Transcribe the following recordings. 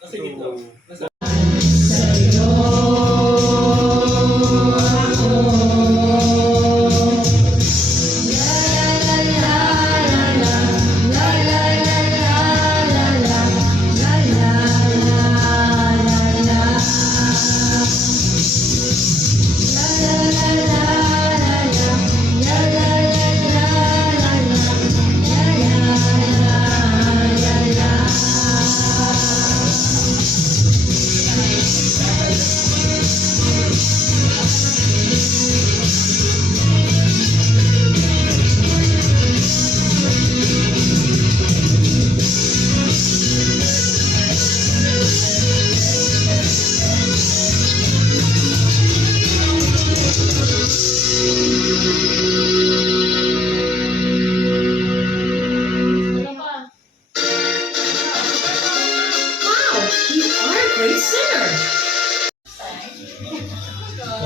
Nasa gitna. Nasa...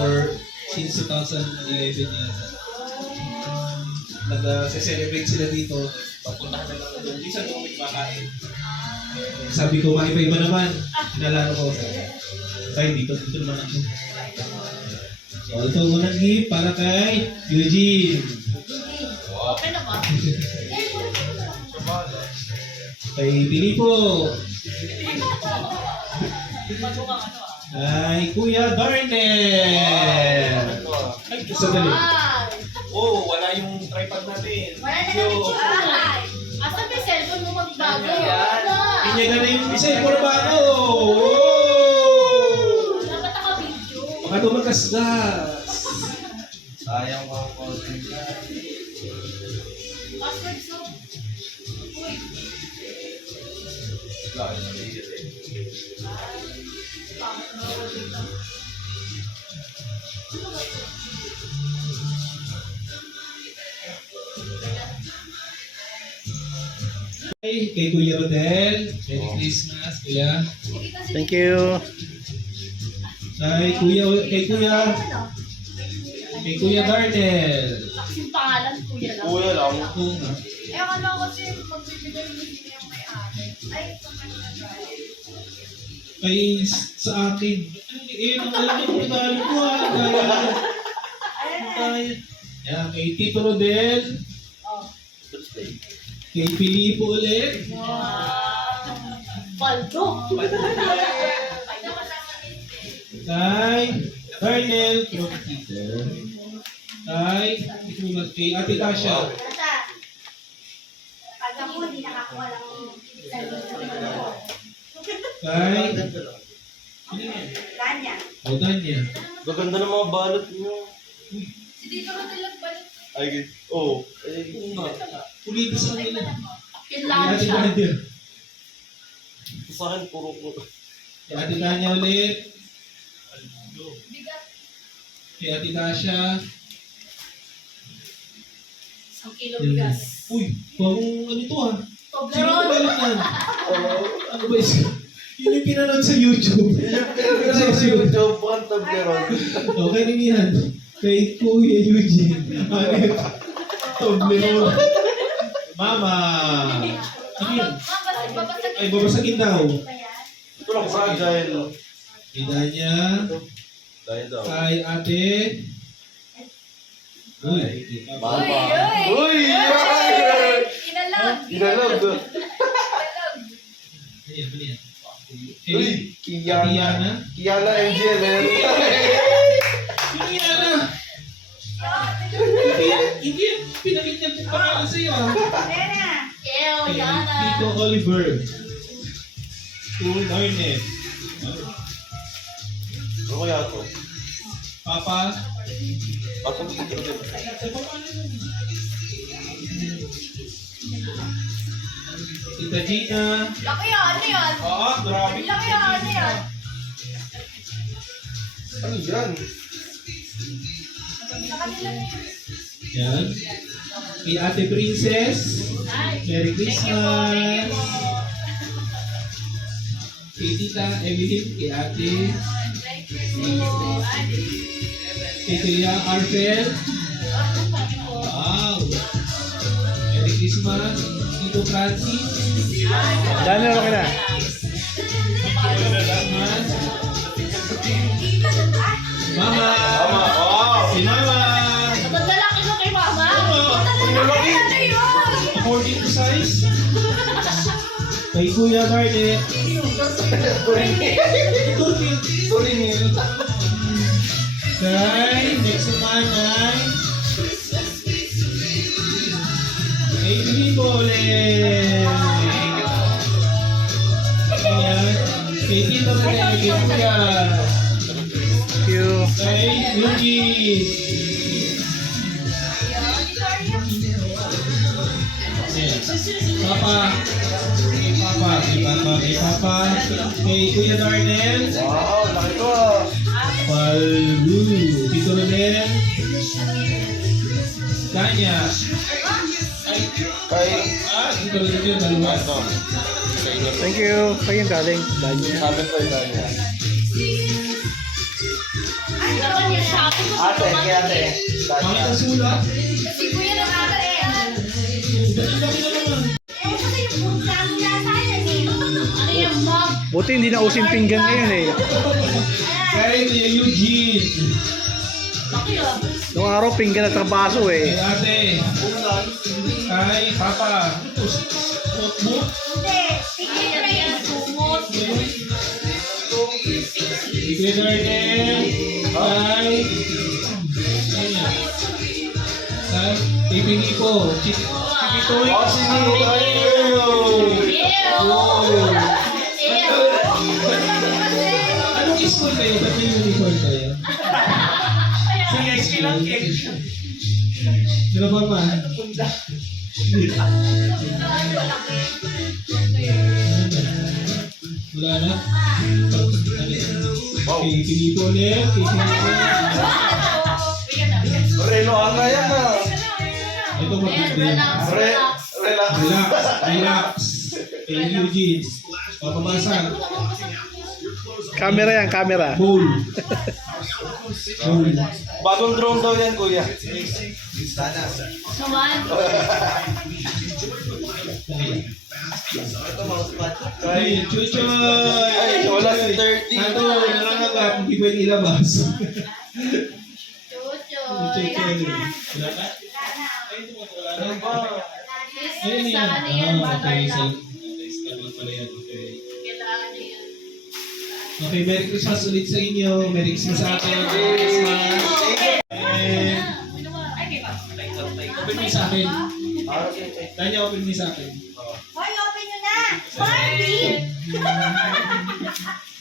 Or since 2011 yata. Nag-celebrate sila dito. Papuntahan na lang doon. Minsan kung may makain. Sabi ko, iba-iba naman. Nalaro ko. Kaya dito naman ako. So, ito unang gift para kay Eugene. Okay na ba? Kay Pilipo. Bago kang ano Ay, Kuya Darnell. Ay, sandali. Oh, wala yung tripod natin. Wala na namin chukay. Asa may cellphone mo magbago? Yan. Inyaga na yung cellphone ba ako? Dapat naka-video. Baka tumagasgas. Sayang mga konti. Password so. Uy. Lalo na liit eh. Kay Kuya Rodel. Merry Christmas, Kuya. Thank you. Kay Kuya Darnell. Yung pangalan, kuya lang. Kuya lang. Oo nga. Eh, akala ko kasi magbibigay mo sila yung may-ari. Ay, Kay sa akin. Ang alam ko regalo ko Kaya. Yan, kay Tito Rodel. Kay Pilipo ulit. Baldo. Kay Darnell from Tito. Kay Ate Tasha. Pag ako hindi nakakuha lang Kay Kanya. Danya. Gaganda ng mga balot nyo. Si Tito Rodel nagbalot. Ay, oo. Oo nga. Pulito sa kanila. Yun Kay lang Ate siya. Danya. Sa akin, puro. Kay Ate Danya ulit. Bigat. Kay Ate Tasha. 1 kilo bigas. Uy, parang ano to ah. Sino Toblerone. ba yan? Ano ba isa? Yun yung pinanood sa YouTube. Kasi yung job one tableron. Okay rin yan. Kay Kuya Eugene. Ano yun? Toblerone. Mama. Ano yun? Ay, babasagin daw. Ito lang fragile. Kay Danya. Dahil daw. Kay Ate. Uy. Mama. Uy! Uy! Inalag! Inalag. Ano yan? Uy! Kiana. Kiana MGLL. Sino Kiana? Hindi yan pinamit niya kung pangalan sa'yo ah. Ew, Yana. Tito Oliver. Darnell. Ano kaya ito? Papa. Bakit mo dito din? Tita Gina. Laki yan, ano yan? Oo, grabe. Laki yan, ano yan? Ano yan? Sa kanila na yun. Yan. Kay Ate Princess. Merry Christmas. Kay Tita Evelyn. Kay Ate. Kay Kuya Arfel. Wow. Merry Christmas. Tito Francis. Daniel, okay na. Mama! Tama. Wow. Si Mama! Magdalaki ko kay mama. Malaki. Ano yun? According to size. Kay Kuya Garnet. Turkey. Sorry, Neil. Kay, next naman ay kay Filipo ulit. Ayan. Kay Tito na kay Kuya. Kay Yuki. Ayan. Papa. Kay Papa. Kay Papa. Kay Papa. Kay Kuya Darnell. Wow, laki ko ah. Palgu. Tito Rodel. Kanya. Ay, Kay... Tito Rodel yun. Dalawa. Ito. Sa inyo. Thank you. Kayo galing. Danya. Sabi ko yung kanya. Dapat yung shopping ko. Ate, kay ate. Bakit ang sulat? Si kuya na kakarean. Ang laki na naman. Ewan ko sa yung punta mo na tayo eh. Ano yung mug? Buti hindi na using pinggan ngayon eh. Kay Kuya Eugene. Laki ah. Noong araw pinggan at baso Kay eh. ate. Kay Papa. Ito, notebook. Hindi. Sige yan. Sumot. Kay Kuya Darnell. Kay... Kanya. Kay Pinipo. Chikitoy. Oh, si Neil. Anong school kayo? Ba't may uniform kayo? Sa next lang Pero ba pa? Wala na? Kay Pilipo ulit. Kay Pilipo. Reno, ang yan ah. Ito maganda yan. Relax. Relax. Relax. Kay Eugene. Papabasag. Camera yan, camera. Bowl. Bowl. Bagong drone daw yan, kuya. Naman. Ay, Chuchoy! Ay, wala si 30. Nato, nangangagap, hindi pwede ilabas. Chuchoy. Wala na? Ay, ito mo, wala na. Ayun Sa yan. ano yan? Okay, Butter sa... lang. Sa lang pala yan, okay. Kailangan nyo yan. Okay, Merry Christmas ulit sa inyo. Merry Christmas sa akin. Merry Christmas. And... Open mo yung sa akin. Tanya, open mo yung sa akin. Hoy, open nyo na! Barbie!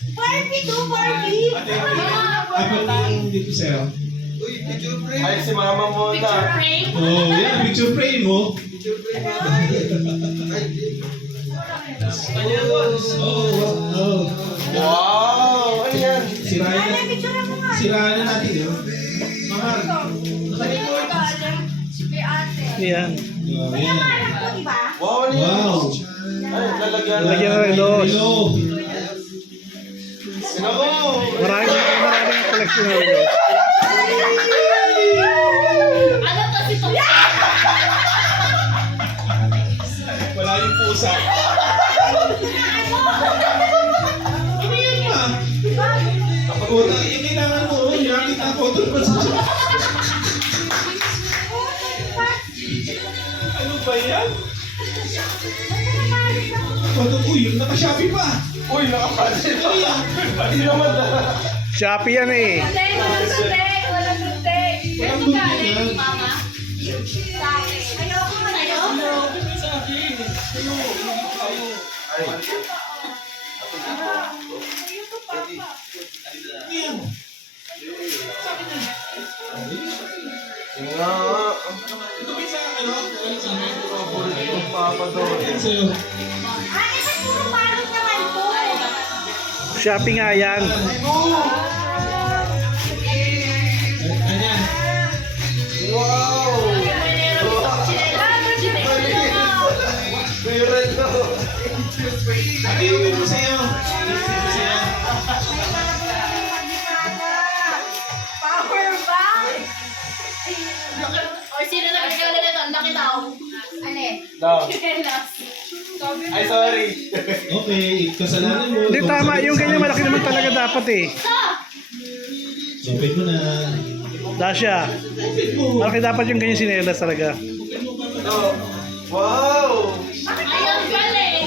Barbie to, Barbie! Open mo yung dito sa'yo. Ay, si mama mo Picture na. frame? Oh, yeah, picture frame mo. Oh. Wow! Ano yan? Sirahan na. Picture mo nga! Sirahan na natin yun. Mama, nakarecord. Kay ate. Yan. Oh, yan. Anak ko, di ba? Wow, ano yan? Wow. Ay, lalagyan Lalagyan na. na relo. Hello. Ako! Maraming collection na relo. Ano to si Tom? Wala yung pusa. Ano yan ma? Puta, yung kailangan mo. Yakit na photo pa sa Ano ba yan? Photo ko yun, naka-shopee pa. Uy, nakapansin. Ano yan? Hindi naman na. Shopee yan eh. Hindi, walang tuntek, walang tuntek. Pero Walang galing, tuntek, ah. mama. Sa akin. Ayoko mo na yun. Sa akin. Ano? Ay. Yan. Yung nga. Ito ba sa ano? Ano sa akin? Yung papa doon. Yan sa'yo. Ay, ito puro balot naman po. Shopee nga yan. Kanya. Wow! Kuya Reno. Ano yung pin mo sa'yo? Power bank. Or sino na bigyan na nito? Ang laki daw. Alin? Daw. Kelas. Ay, sorry. Okay, kasalanan mo. Hindi tama, yung ganyan malaki naman talaga dapat eh. Open mo na. Dasha, Open mo. malaki dapat yung ganyan sinelas talaga. Oh. Wow! Ay, ang galing!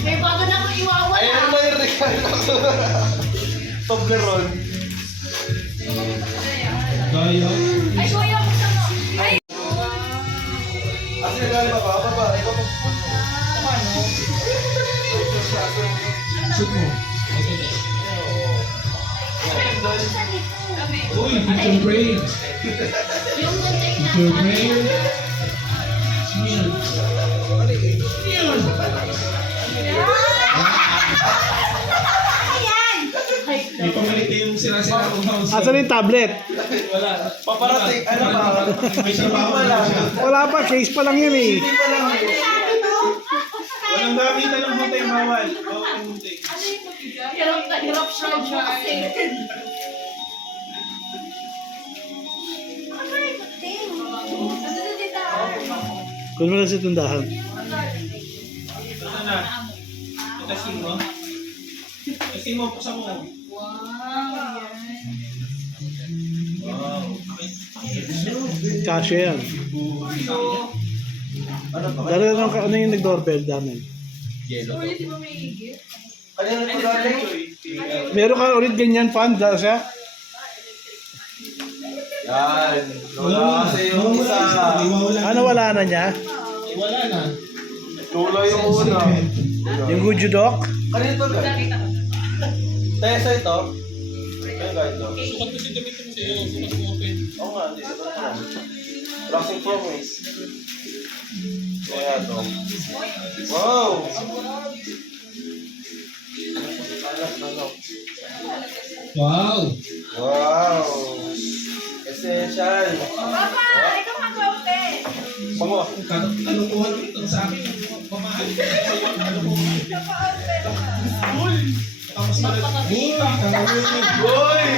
May bago na akong iwawala. Ayan naman yung regalo ko. Toblerone. Kaya. Ay, kuya, buksan mo. Ay! Asa yung regalo ba? Baba. Ikaw po. Shoot mo. Okay na. Buksan dito. Uy, picture frame. Yung muntik na. Picture frame. Yan. Yan. May pamalit yung sira-sira kong house. Asan yung tablet? Wala. Paparating. Ano ba? May trabaho na siya. Wala pa, case pa lang yun eh. Hindi pa lang. Walang gamitan ng buntay bawal. Bawal ng buntay. Hirap na hirap siya kasi. Ano na dito? Kung mo lang sa tindahan. Ano na? Testing mo? Testing mo, paksa mo. Wow. Kasya yan. Ano ba? Dali ano yung nag-doorbell namin. Yellow. Ulit mo may higit? Kanina po galing. Meron ka ulit ganyan fan, Dasha? Yan. Lola kasi yung isa. Ano wala na niya? Wala na. Lola yung una. Yung Gujudok? Kanina to galing. Tesa ito. Ayun ka ito. Sukat mo siya gamitin mo sa'yo. Sukat mo open. Oo nga, hindi. Ito na. Relaxing promise. Kaya ito. Wow! Wow! Wow! Essential. Papa, ikaw mag-open. Pango. Kalukuhan ito sa akin. Pamahal. Sa'yo, kalukuhan. Tapos na. Uy! Uy!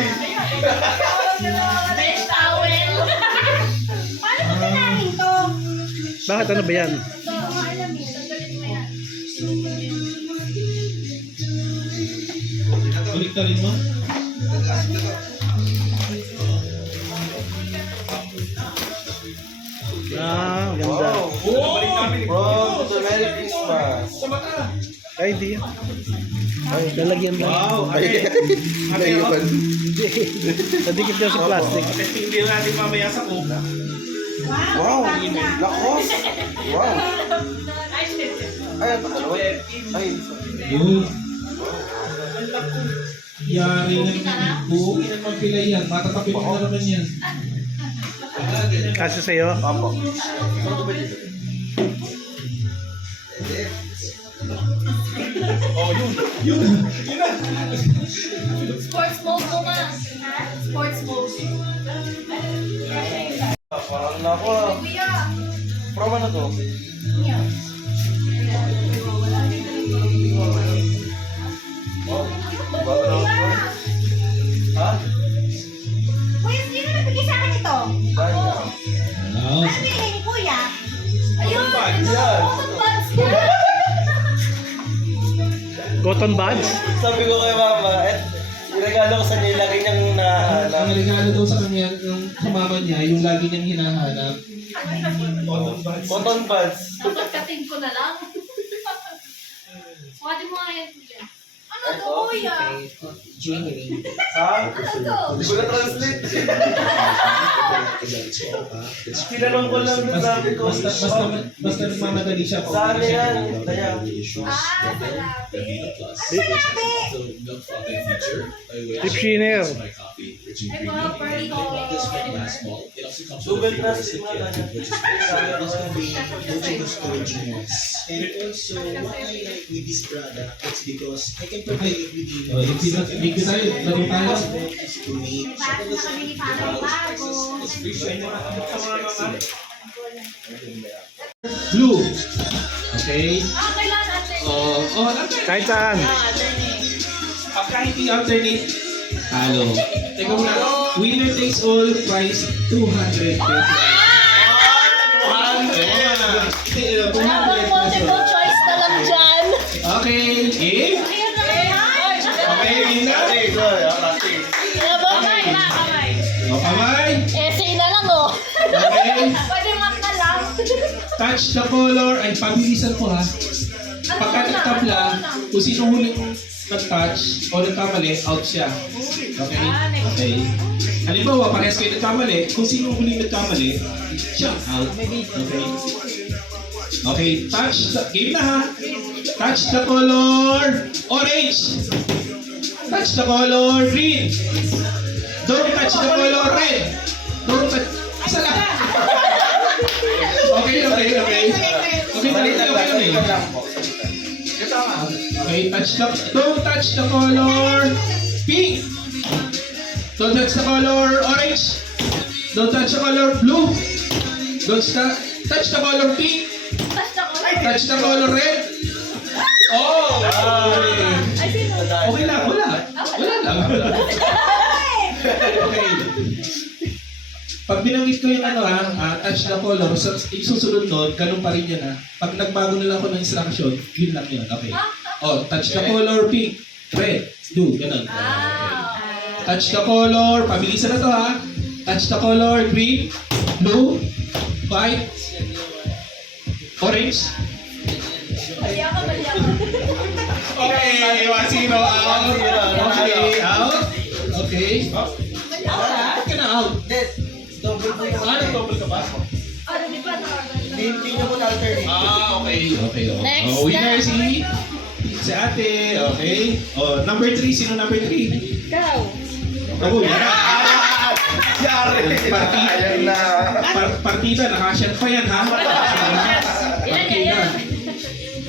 Besh towel. Paano mo kinain to? Bakit ano ba yan? Ito, alam mo, tanggalin mo yan. Balik ka rin mo? Ah, ganda. Wow! From the Merry Christmas. Sa mata! Ay, hindi yan. Ay, lalagyan lang. Wow! Ate! Ate! Nadikit daw sa plastic. Hindi natin mamaya sa kuka. Wow! Lakos! Wow! Ay, shit. Ay, ang takalo. Ay, Yun. Yari ng buong inang magpilay yan. Matatapin mo na naman yan. Kasi sa'yo. Papa. Oh, yun! Yun! Yun na! Sports mode mo nga. Sports mode. Parang na ako. Kuya. Promo na to. Yan. Wow. Background score. Ha? Kuya, sino nagbigay sa akin ito? Danya. Wow! Ano binigay ni Kuya? Ayun, Yan. cotton buds niya. Cotton buds? Sabi ko kay mama, iregalo ko sa niya, lagi niyang Ang nahanap. regalo daw sa kanya, yung kamama niya, yung lagi niyang hinahanap. Cotton buds. Dapat kating ko na lang. Sukatin mo nga yan, kuya. Ano to, kuya? Ha? Ano to? Hindi ko na-translate. Tinanong ko lang din sabi ko. Basta nagmamadali siya. Sa akin yan. Kaya. Ah, salapi. Tip shiner. Ay, mga party ko. Sugat na si mga kanya. And also, why I like with this product, it's because I can provide it within Oh, hindi tayo. Laro tayo. to me. May bago nakabili pa ng bago. Blue. Okay. Ah, kailangan natin. Alternate. Kahit saan. Pagka hindi alternate, talo. Teka muna. Winner takes all, price 200 pesos. Wala akong multiple choice na Okay, game? Ayun na yan. Okay, game na? Practice, practice. Kamay na, kamay. O, kamay. Essay na lang, oh. Okay. Pwede mat na lang. Touch the color. Ay, pabilisan ko ha. Pagka nagtabla, kung sino huling nag-touch o nagkamali, out siya. Okay? Okay. Halimbawa, parehas kayo nagkamali, kung sino huling nagkamali, siya out. Okay? Okay, touch the, game na ha. Touch the color orange. Touch the color green. Don't touch the color red. Don't touch, isa lang. Okay, okay, okay. Okay, balik na okay, okay. Okay, don't touch the color pink. Don't touch the color orange. Don't touch the color blue. Don't touch the color pink. Touch the color red. Oh! Okay lang, wala. Wala lang. Okay. Pag binanggit ko yung ano touch the color, so, susunod nun, ganun pa rin yan ha. Pag nagbago na lang ako ng instruction, yun lang yun, okay. Oh, touch the color pink, red, blue, ganun. Touch the color, pabilisan na to ha. Touch the color green, blue, white, orange. Okay, 1-0 out. Okay, out. Okay. Ba't ka na out? Double po yung ano, double ka ba? Hindi niyo po na-alternate. Okay. Okay. Next Oh, winner na. si ate. Okay. Oh, number 3. Sino number 3? Ikaw. Ako, yan. Yari! Ayan na. Partida, nakasyat pa yan, ha? Ilan niya yan?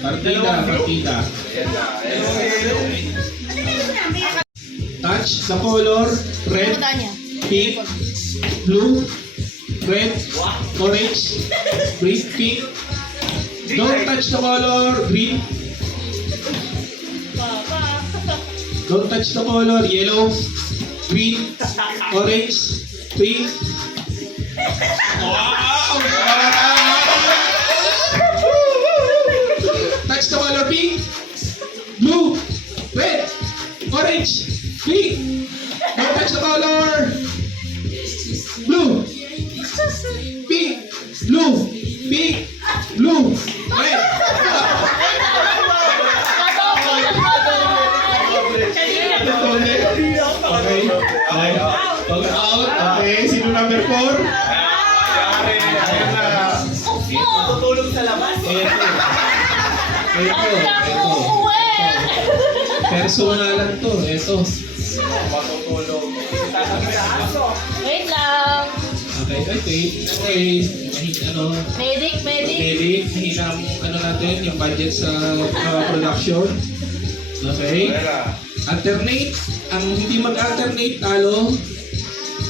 Partida. Touch the color red, pink, blue, red, orange, green, pink. Don't touch the color green. Don't touch the color yellow, green, orange, pink. Wow! Touch the color pink, blue, red, orange, pink. Don't touch the color blue, pink, blue, pink, blue, red. Okay. Okay. Out. Okay. Sino number 4? Yari! Ayan na. Tutulog sa labas. Ito. Personalan to. Ito. Matutulog. Tatabi sa aso. Wait lang. Okay. Okay. Medic. Medic. Mahina ang natin, yung budget sa production. Okay. Alternate. Ang hindi mag-alternate, talo.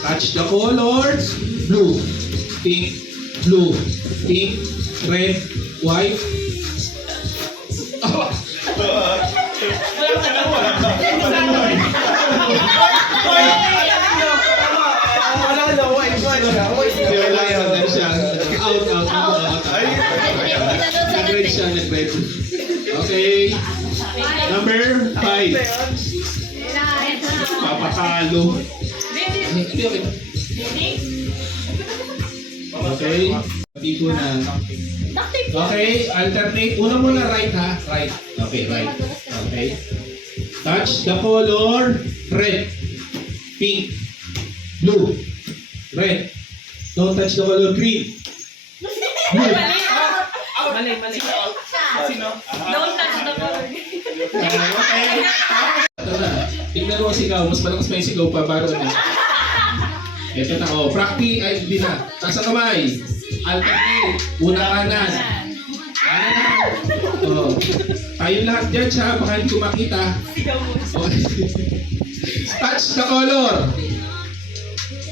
Touch the colors. Blue, pink, red, white. Nag-red siya, nag-red. Okay. Number 5. Papatalo. Okay. Tipo na. Okay, alternate. Una muna right ha. Right. Okay, right. Okay. Touch the color red, pink, blue, red. Don't touch the color green. Blue. Mali. Sino? Don't touch the color. Okay. Ito na. Tingnan mo ang sigaw. Mas malakas pa yung sigaw pa bago na. Ito na. Oh, practice. Ay, hindi na. Taas ang kamay. Alternate. Una kanan. Kanan. Oh. Tayo lahat dyan siya. Baka hindi ko makita. Oh. Touch the color.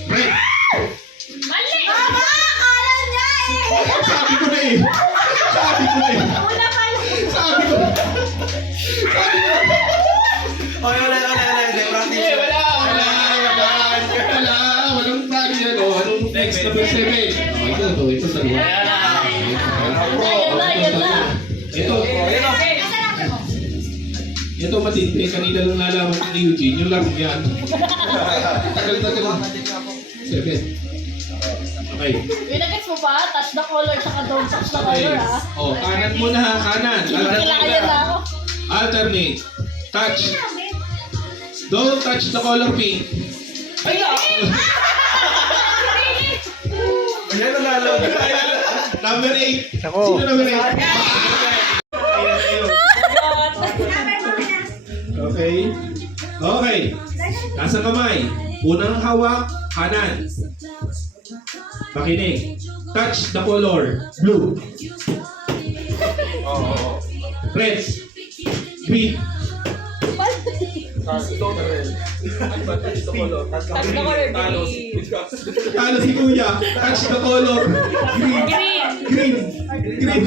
Red. Mali! Mama, akala niya eh. Sabi ko na eh. Wala pala. Sabi ko. Wala. Practice. Walang plan yan. Oh, anong next number 7? Oh, ito dalawa. Yan na. Ito. Nasa natin mo. Ito matindi, kanina lang nalaman ni Eugene, yung laro yan. Tagal. 7. Okay. Winagets mo pa? Touch the color, tsaka don't touch the color, ha? Oh, kanan muna ha, kanan. Kailangan na ako. Alternate. Touch. Don't touch the color pink. Ayan, nanalo. Number 8. Ako. Sino number 8? Okay. Okay. Nasa kamay. Unang hawak, kanan. Makinig. Touch the color. Blue. Red. Green. Touch the color, green. Talo si Kuya. Touch the color. Green. Green. Green.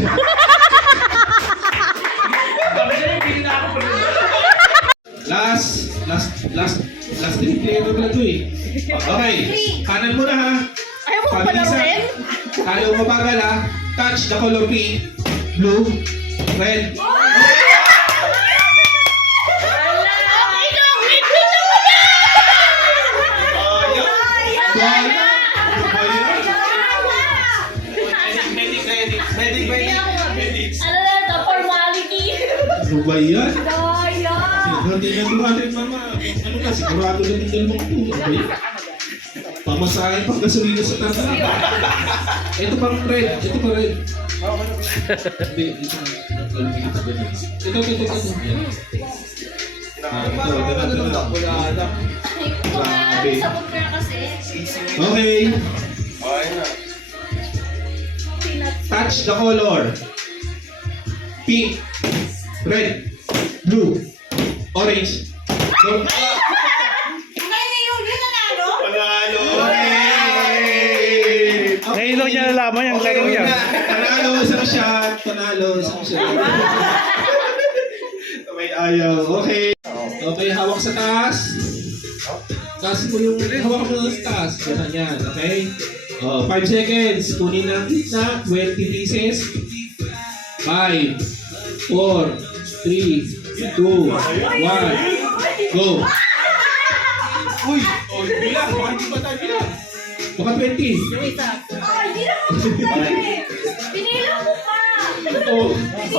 Last 3 player na to eh. Okay. Kanan muna ha. Ayaw mo pa lang rin? Ayaw mabagal ha. Touch the color pink. Blue. Red. Medic. Ano na ito? Formality. Ano ba yan? Daya. Hindi na 200 mama. Ano na, sigurado na yung dalawang ito. Ano ba yan? Pamasahin pang gasolina sa tanda. Ito pang red. Ito pa red. Hindi, ito. Ito. Wala. Ay, sa booker kasi. Okay. Okay na. Touch the color. Pink. Red. Blue. Orange. Go. Panalo! Ngayon lang niya nalaman yung laro niya. Panalo, isang shot. May ayaw. Okay. Okay, hawak sa taas. Taas mo yung hawak mo sa taas. Yan. Okay? 5 seconds. Kunin ng gitna. 20 pieces. 5, 4, 3, 2, 1. Go. Uy! Bilang! Baka hindi ba tayo bilang? Baka 20. Yung isa. Pinila mo pa. Oh. Hindi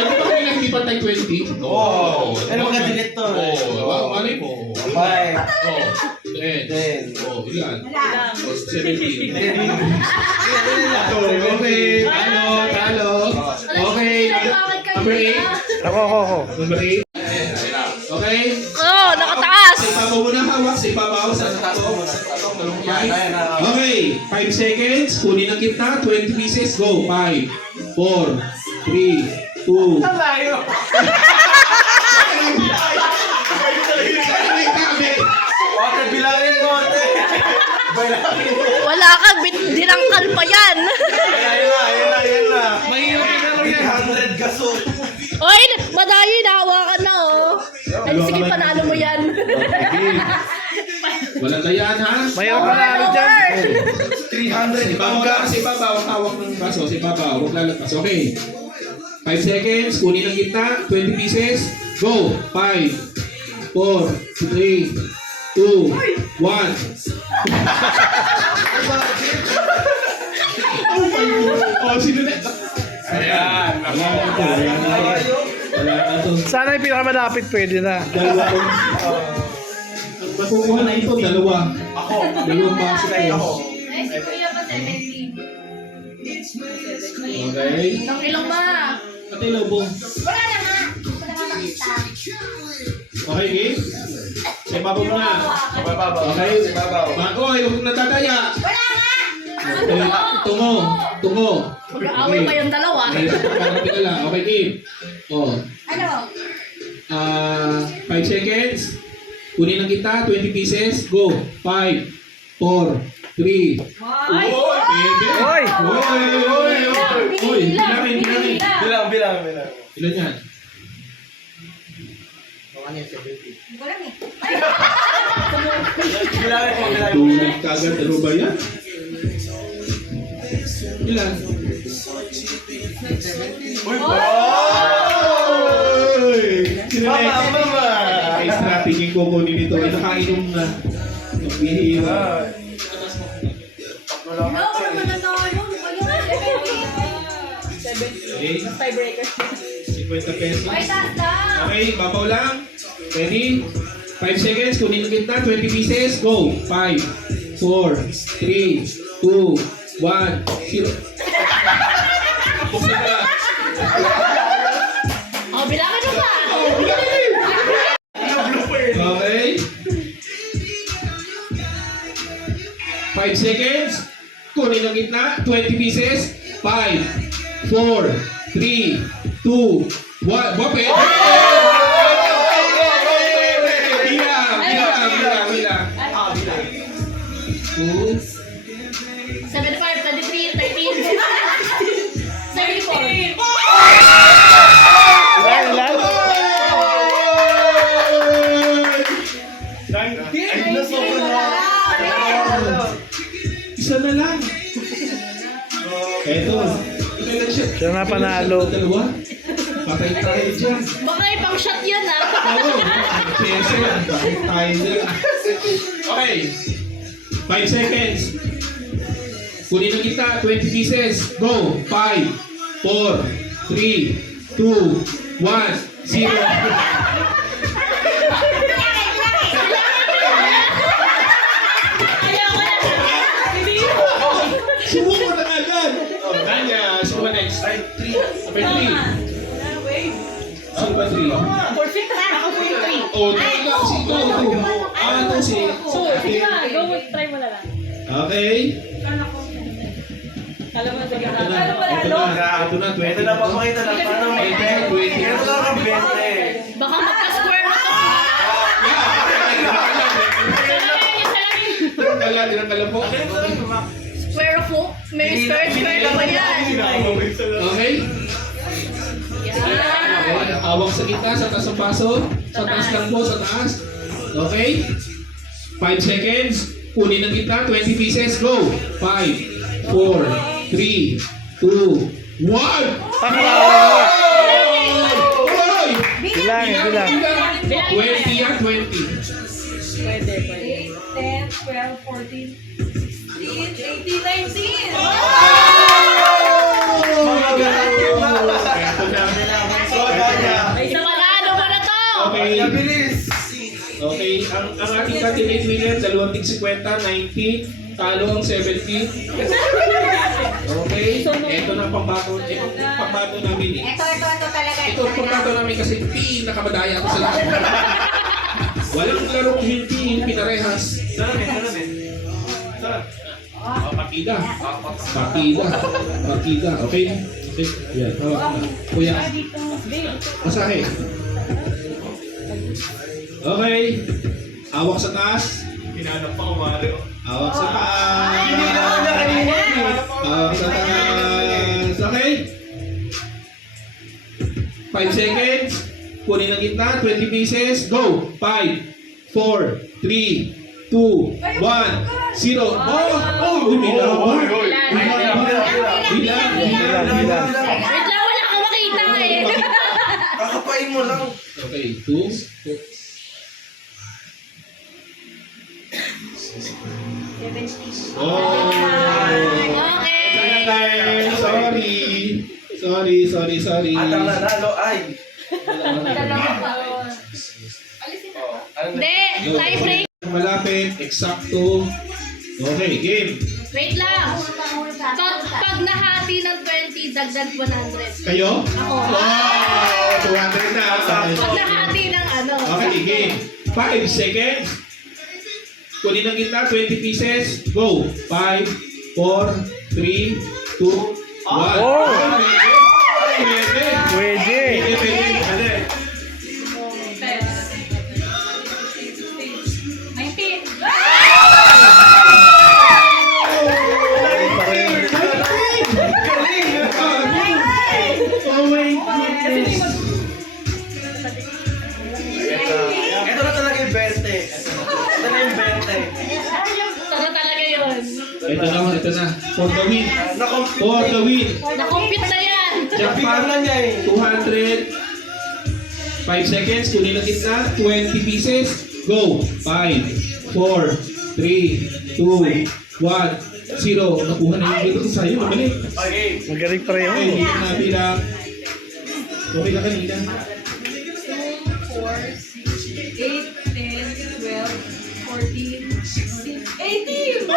Ano ba kami hindi pa tayo 20? Oo. Ano mga delete to? Malay mo. Bye. 10. Oh, ilan? Wala. 17. Okay. Talo. Okay. Number 8. Ako. Number 8. Okay. Oo, nakataas. Sa ibabaw mo na hawak. Sa ibabaw. Sa tato. Okay. 5 seconds. Kunin ang kita. 20 pieces. Go. 5, 4, 3, 2. Okay, bilangin mo. Wala kang dinangkal pa yan. Ayan na. Mahirap na yan. 100 gaso. Oy, madayo, nahawakan na, oh. Ay, sige, panalo mo yan. Walang dayaan ha. Mayroon ka na dyan. 300 Ibabaw sa ibabaw. Hawak ng baso. Sa ibabaw. Huwag lalagpas. Okay. 5 seconds. Kunin ang gitna. 20 pieces. Go. 5, 4, 3, 2, 1. Oh, sino na? Ayan. Wala na to. Sana yung pinakamalapit pwede na. Dalawa ko. Ang makukuha na ito, dalawa. Ako. Dalawang baso ko. Ako. Ay, si Kuya pa 17. Okay. Nang ilang ba? Ate Lobo. Wala na nga. Wala nga makita. Okay, game? Sa ibabaw mo na. Babaw. Okay? Babaw. Makoy, huwag natadaya. Wala nga. Okay, tungo. Mag-aaway pa yung dalawa. Okay, parang lang. Okay, game. Oh. Ano? 5 seconds. Kunin ang kita, 20 pieces. Go. 5, 4, 3. Ay! Pwede. Hoy! Uy, bilangin. Bilang. Ilan yan? Wala eh. Bilangin mo. Tulad kagad. Ano ba yan? Ilan? Sino next? Ay, strategy ko kunin nito. Ay, nakainom na. Bihira. No, wala pa na tayo. Okay, Tiebreaker. 50 pesos. Ay, taas na. Okay, babaw lang. Ready? 5 seconds, kunin ang gitna, 20 pieces, go! 5, 4, 3, 2, 1, 0. Oh, bilangin mo pa. Okay. 5 seconds, kunin ang gitna, 20 pieces, 5, 4, 3, 2, 1, wapit! Bilang. 2, 75, 23, 13, 74. Ilan? isa na lang. Eto. Ito lang siya. Siya na panalo. Dalawa. Patay tayo dyan. Baka ipang shot yan ah. Oo. Peso yan. Patay tayo dyan. Okay. 5 seconds. Kunin ang kita. 20 pieces. Go. 5, 4, 3, 2, 1, 0. Subukan na agad. Kanya. Sino ba next? 3. Number 3. Sino ba 3? Oh, ito. Ito si... Sige na, go with try mo na lang. Okay. Kala mo na sige Ito na. Ito na. 20 Ito na papakita na paano may 20. Ito na ang 20. Baka magka-square na to. Dinakala po. Square of hook. May square naman yan. Okay. Yan. Awak sa kita, sa taas ang paso. Sa taas lang po, sa taas. Okay. 5 seconds. Kunin ang kita, 20 pieces. Go. 5, 4, 3, 2, 1. Hoy! Bilang. 20 yan, 20. Pwede. 10, 12, 14, 16, 18, 19. Mga ganun na. Ito na. May isang manalo mo na to. Okay. Mabilis. Okay, ang ating candidate winner, 250, 19, talo ang 70. Okay, ito na ang pambato, pambato namin eh. Ito talaga. Ito ang pambato namin kasi pinakamadaya ako sa lahat. Walang larong hindi pinarehas. Partida. Okay? Okay, yan. Hawak na. Kuya, masahe. Okay. Awak sa taas. Pinanap pa kumari. Awak sa taas. Hindi naman na kanina. Awak sa taas. Okay. 5 seconds. Kunin ang gitna. 20 pieces. Go. 5, 4, 3, 2, 1, 0. Oh! Bilang. Bilang. Wait lang, wala kang makita eh. Kakapain mo lang. Okay. 2. Oh! Okay. Sorry. At ang nanalo ay... Hindi, tie break. Malapit, eksakto. Okay, game. Wait lang. Pag nahati ng 20, dagdag 100. Kayo? Ako. Wow! 200 na. Pag nahati ng ano. Okay, game. 5 seconds. Kunin ang gitna, 20 pieces. Go. 5, 4, 3, 2, 1. Oh! Pwede. Pwede. 19. Oh my goodness. Ito na talaga yung 20. Ito na yung 20. Ano talaga yun? Ito na. For the win. Na-compute. For the win. Nakompute na yan. Jump Bilang pack. lang niya eh. 200. 5 seconds. Kunin ang gitna. 20 pieces. Go. 5, 4, 3, 2, 1, 0. Nakuha na yung dito sa'yo. Mabalik. Okay. Magaling pa rin Okay, ako. dito na bilang. Okay na kanina. 2, 4, 8, 10, 12, 14, 16, 18!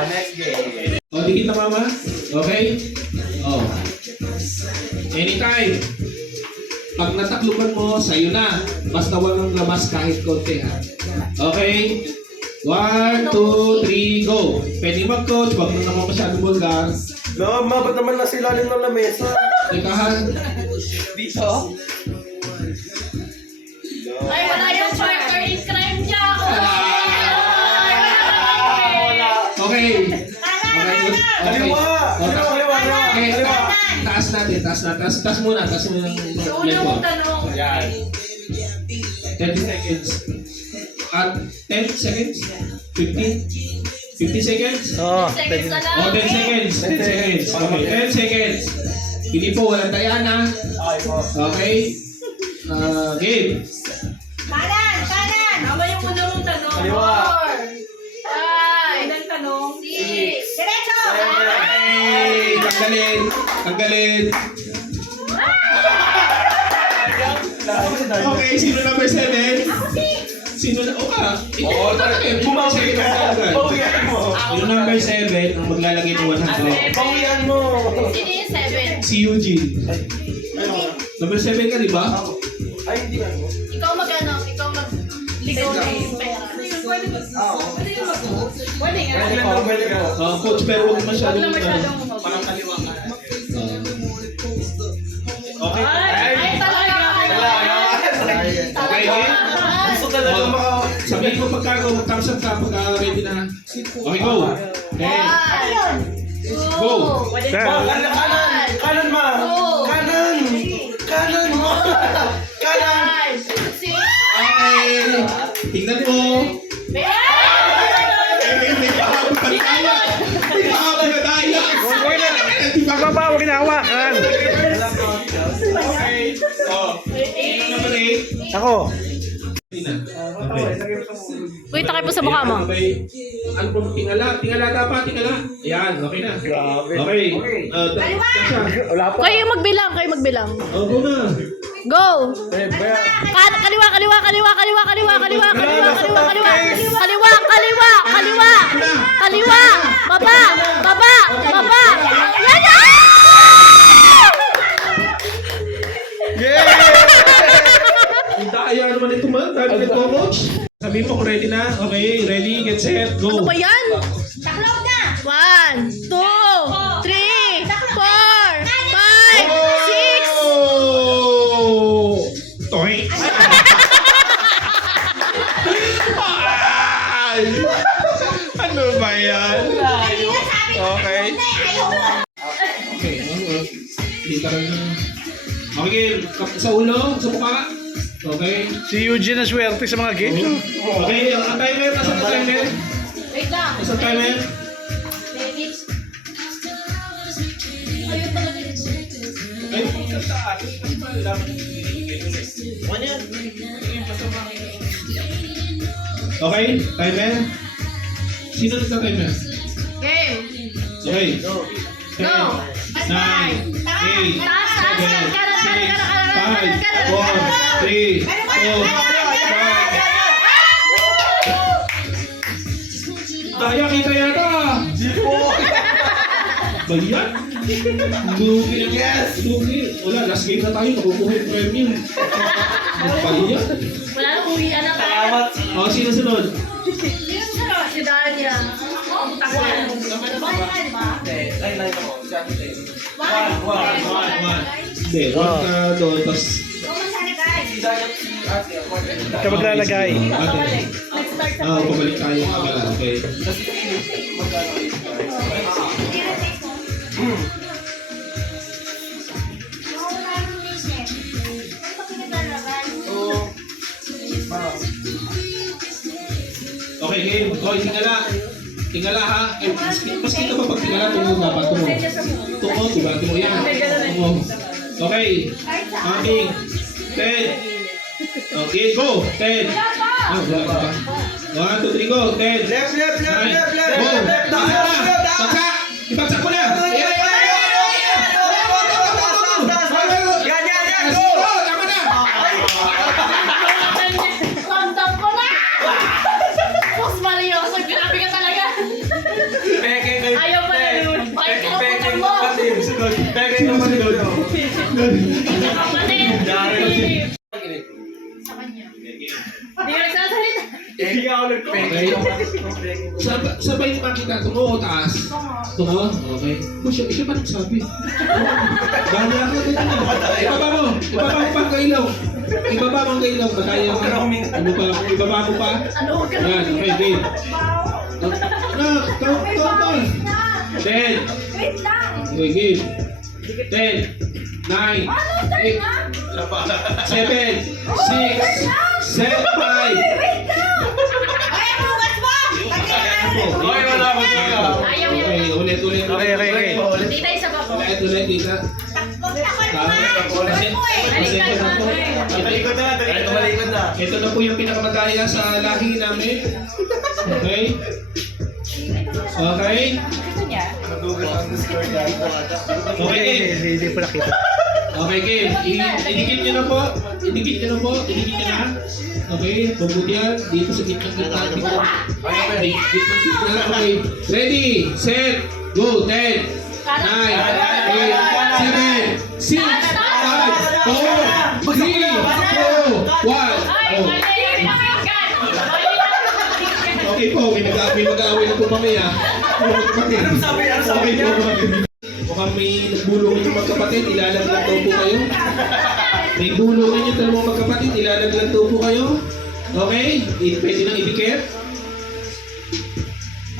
Next game. O, dikit na mama. Okay? O. Anytime. Pag natakluban mo, sa'yo na. Basta walang lamas kahit konti ha. Okay? 1, 2, 3, go. Pwede mag-coach. Wag na naman masyadong bulgar. No, mabot naman na sila rin ng lamesa. Ikahan. Dito? Ay, wala yung partner in crime niya ako! Okay. Okay. Kaliwa! Kaliwa! Okay. Taas natin. Taas muna yung So, leg una mo. mong tanong. Yan. 30 seconds. At 10 seconds? 15? 15 seconds? Oo. Seconds na lang. Oh, 10 seconds. 10 seconds. Okay, 10 seconds. Hindi po, walang tayana. Okay po. Okay? Game. Kanan! Kanan! Tama yung una mong tanong. Kaliwa. 4, 5, ilang tanong? 6, Diretso! Hey! Tanggalin. Okay, sino number 7? Sino na? Ikaw tatakip. Bumawi ka. Bawian mo. Yung number 7 ang maglalagay ng 100. Bawian mo. Sino yung 7? Si Eugene. Number 7 ka, di ba? Ay, hindi ba mo? Ikaw mag-ano? Ikaw mag-ligaw na yung pera. Pwede ba? Pwede yung mag-coach? Pwede nga. Pwede ko. Coach, pero huwag Huwag masyadong... lang masyadong Parang kaliwa ka. Okay. Ay, talaga. Okay, game. Gusto talaga maka... Sabihin mo pagka go, mag-thumbs up ka pagka ready na. Okay, go. Okay. Go. Sir. Kanan! Kanan ma! Kanan! Kanan mo! Kanan! 5, 6, Okay. Tingnan mo. May pahabol na tayo. Pagpapa, huwag kinahawakan. Okay. Oh. Sino number 8? Ako. Okay. Uy, takay po sa mukha mo. Okay. Ano pong tingala? Tingala dapat, tingala. Ayan, okay na. Grabe. Okay. Tasha. Wala pa. Kayo magbilang, kayo magbilang. Oh, go na. Go! Eh, baya. Kaliwa, kaliwa, kaliwa, kaliwa, kaliwa, kaliwa, kaliwa, kaliwa, kaliwa, kaliwa, kaliwa, kaliwa, kaliwa, baba, baba, baba. Yan na! Kaya naman ito man. Dahil nag-coach. Sabihin mo kung ready na. Okay, ready, get set, go. Ano ba yan? Taklog na! 1, 2, 3, 4, 5, 6. Oh! Toy! Ay! Ano ba yan? Kanina sabi ko, Okay. ayaw mo. Okay, hindi ka rin okay, sa ulo, sa mukha. Okay. Si Eugene na swerte sa mga game. Okay, ang timer, nasa ang timer? Wait lang. Nasa ang timer? Ready? Ayun talaga dito. Ay, sa atin. Kasi malalaman okay, timer. Sino nagta-timer? Game. Okay. Go. 10, 9, 8, 7, 6, 5, 4, 3, 2, 1. Daya kita yata! Bayan? Lugi lang. Yes! Lugi. Wala, last game na tayo. Nakukuha yung premium. Bayan? Wala na uwian na tayo. Salamat. O, sino sunod? Si Dania. Takwan. Line ako. Hindi, one ka doon, tapos... Kumasana guys. Ika maglalagay. Ate. Let's start na. Pabalik tayo kamera, okay? Mawala yung business. Ano ba pinaglalagay? Okay, game. Okay, tingala. Tingala ha. Eh, mas kita pa pag tingala, tungo dapat tungo. Tungo, diba? Tungo yan. Tungo. Okay. Counting. 10. Okay, go. 10. Ah, wala pa ba? 1, 2, 3, go. 10. Left, left, left, Nine. left, left, Go. left, left, Bagsak left, na. left, left. Bagsak. Ibagsak ko na. Yan. Yan, yan, yan, go! Oh, tama na. Ramdam ko na! Boss Marioso, grabe ka talaga. Peke kayo. Ayaw pa na yun. Bakit ka Peke napunta yung mo? kapatid. Peke yung kapatid. Kapatid. Dari. Sa kanya. Hindi ka nagsasalita. Hindi ako nagpeke. Sabay niyo makita, tungo o taas? Tungo? Okay. Siya pa nagsabi. Dami ako dito na. Ibaba mo. Ibaba mo pa ang kailaw. Ibaba mo ang kailaw. Mataya ka. Ano pa? Ibaba mo pa. Ano ka Yan. Okay, game. Na, count pa. 10. Wait lang. Okay, game. 10. 9. 8. 7. 6. 7. 5. Wait lang. Ay, bukas mo. Okay, wala ko dito. Ayaw yun. Okay, ulit. Okay. Hindi tayo sa babo. Ulit, dita. Tumalikod na. Tumalikod na. Ito na po yung pinakamadaya sa lahi namin. Okay? Okay? Gusto niya? Nadugas ang score niya. Okay, game. Hindi po nakita. Okay, game. Idikit nyo na po. Idikit nyo na. Okay, bubud yan. Dito sa gitna. Gitna. Okay. Ready, set, go. 10, 9, 8, 7, 6, 5, 4, 3, 2, 1. Ay, Oh. mali yun. Okay po, may mag-aaway na po mamaya. Okay po, mukhang may nagbulungan yung magkapatid, ilalaglag daw po kayo. May bulungan yung dalawang magkapatid, ilalaglag daw po kayo. Okay? Pwede nang ibikit.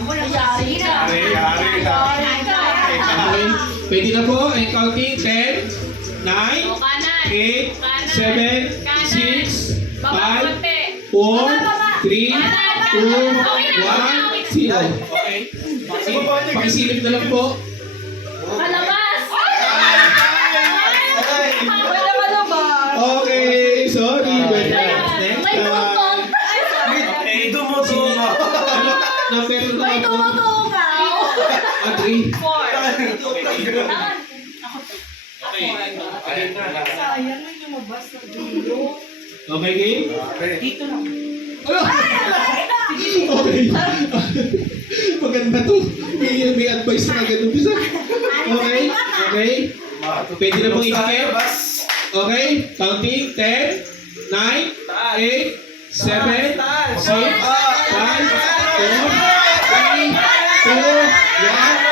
Yari ka. Yari ka. Okay? Pwede na po. Ang counting, 10, 9, O, kanan. 8, Kanan. 7, Kanan. 6, Baba 5, konti. 4, 3, 2, 1, 0. Okay? Pakisilip na lang po. Palabas. Okay, sorry. May Next tumutong. Eh, dumutungo ka. Ano? Number na May ako. tumutong ka. 3. 4. Sayang na lumabas na dulo. Okay, game? Dito lang. Ano? Okay. Maganda to. May advice na agad umpisa. Okay? Okay? Pwede na pong isikip. Okay? Counting. 10, 9, 8, 7, 6, 5, 4, 3, 2, 1,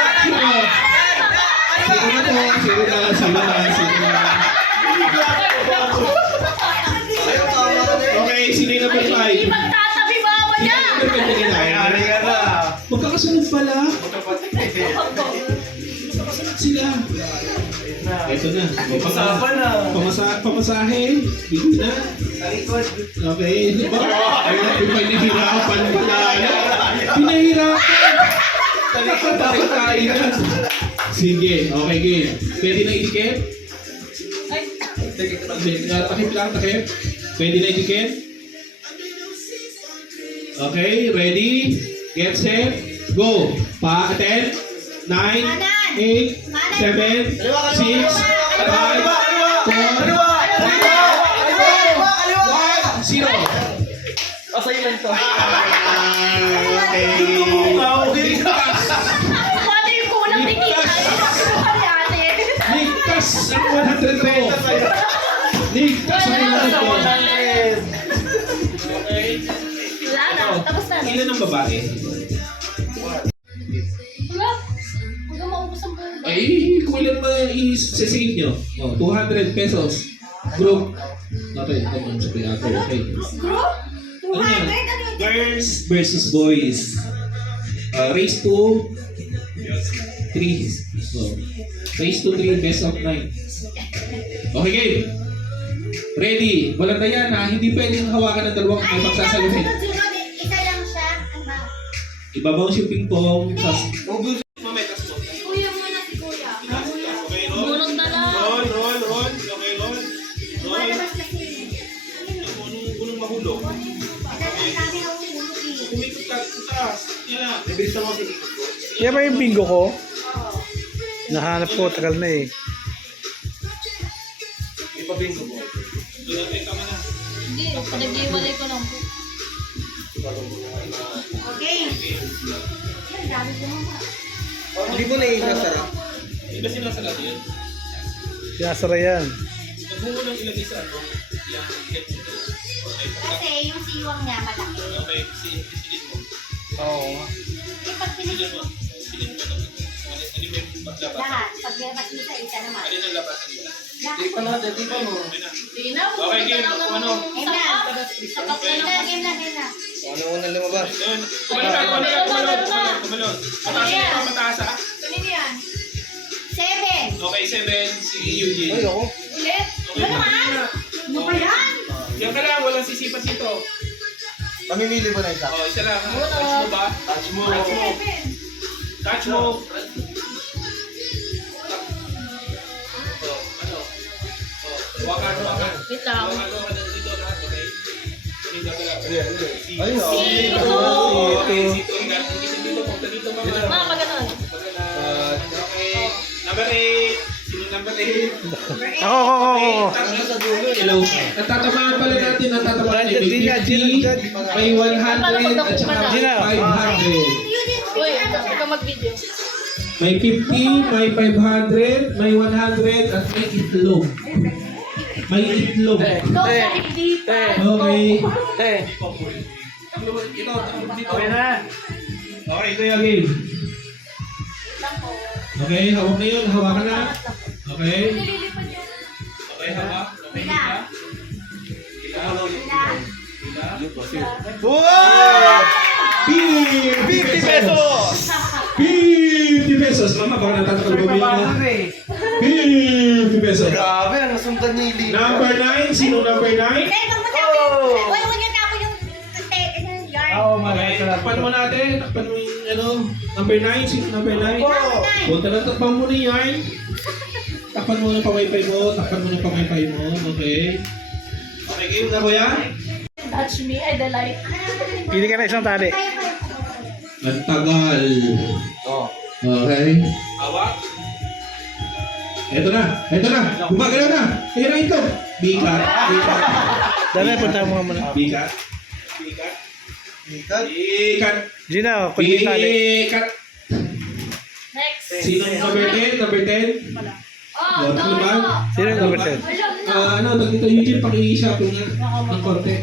0. Sino na. Okay, sino yung number 5? Hindi magtatabi mama niya. Yari ka na. Magkakasunod pala. Sila. Ito na. May Usapan na. Pamasahe. Dito na. Okay. Pinahirapan pala. Pinahirapan. Tayo na. Sige. Okay, game. Pwede na itikip? Takip lang, takip. Pwede na itikip? Okay, ready? Get set. Go. 10, 9, 8, 7, 6, 5, 4, 3, 2, 1, 0. Assignment to. Okay. Pati yung kulang ni Kita. Ano ate? Ligtas ang 100 ko. Ligtas ang 100 ko. Wala na. Tapos na. Ilan ang babae? Wala. Huwag kang maubos ang buong. Ay, kung ilan ba i-save nyo? Oh, 200 pesos. Group. Okay, come on, sabi natin. Okay. Group? 200? Ano yan? Ano yun? Girls versus boys. Race to 3. So, race to 3, best of 9. Okay, game. Ready. Walang daya na. Hindi pwedeng hawakan ng dalawang ay magsasaluhin. Sunod-sunod, isa lang siya. Ano ba? Ibabaw si ping pong. Mamay, tas mo. Kuya muna si kuya. Okay, roll. Bunot na lang. Roll. Okay, roll. Lumalabas kasi. Unong mahulog. Ang dami ng ulog eh. Kumikot ka sa taas. Yan na. Nabilis ako si Yan ba yung bingo ko? Nahanap ko, tagal na eh. Ipabingo mo. Ay, tama na. Hindi, pinag-iwalay ko lang po. Okay. Ang dami ko naman. Hindi mo na isasara. Di ba sinasalat yun? Sinasara yan. Huwag mo nang ilagay sa ano. Yan. Okay. Kasi yung siwang niya malaki. Okay. Silid mo. Oo. Eh pag Silid pinis mo. Silid mo. Hindi mo yung paglabas. lahat, pag labas mo sa isa naman. Alin ang labasan nila? Di pa na, di pa mo. Okay na. Hindi na, Okay, game. Ano? Game na. Sapat Game na na, lang. game na, game na. Ano unang lumabas? Yun. Kumalon. Mataas na mataas ha? Kanino yan? 7. Okay, 7 si Eugene. Ay, ako. Ulit? Okay, Ano naman? Ano ba yan? Yan ka lang, walang sisipas ito. Pamimili mo na isa. Oh, isa lang. Touch mo ba? Touch mo. Touch mo. Touch mo. Ano? Wakan. Wait lang. Wakan dito na, okay? Dito ka lang. Ay, oh. Okay, dito. Dito, punta dito mga. Ma, pag ganun. Okay. Number 8. Sino number 8? Ako. Hello. Natatamaan pala natin, natatamaan natin. May Gina, 50, may 100, at saka Gina. 500. Uy, ito ka mag-video. May 50, may 500, may 100, at may itlog. May itlog. Ito, kahit di pa. Okay. Okay na. Okay, ito yung game. Okay, hawak na yun. Hawakan na. Okay. Okay, hawak. Okay, Bila. Wow! 50 pesos! 50 pesos. Mama, baka natatakal mo yun. 50 pesos. Grabe, ang nasundan niya yung liga. Number 9. Sino number 9? Dahil pag matapos, huwag mo niyo tapo yung yard. Okay, takpan mo natin. Takpan mo yung ano. Number 9. Sino number 9? Punta lang, takpan mo na yan. Takpan mo ng pamaypay mo. Takpan mo ng pamaypay mo. Okay. Okay, game na kuya? Touch me, I delight. Pili ka na isang tali. Ang tagal. Oh. Okay. Hawak. Ito na. Gumagalaw na. Ayan na ito. Bigat. Dali, punta mo muna. Bigat. Gina, kunin yung tali. Bigat. Next. Sino number 10? Number 10? Oh, Tatlo ba? Sino yung number 10? Ano, tag dito Eugene, paki-shuffle nga. Ng konti.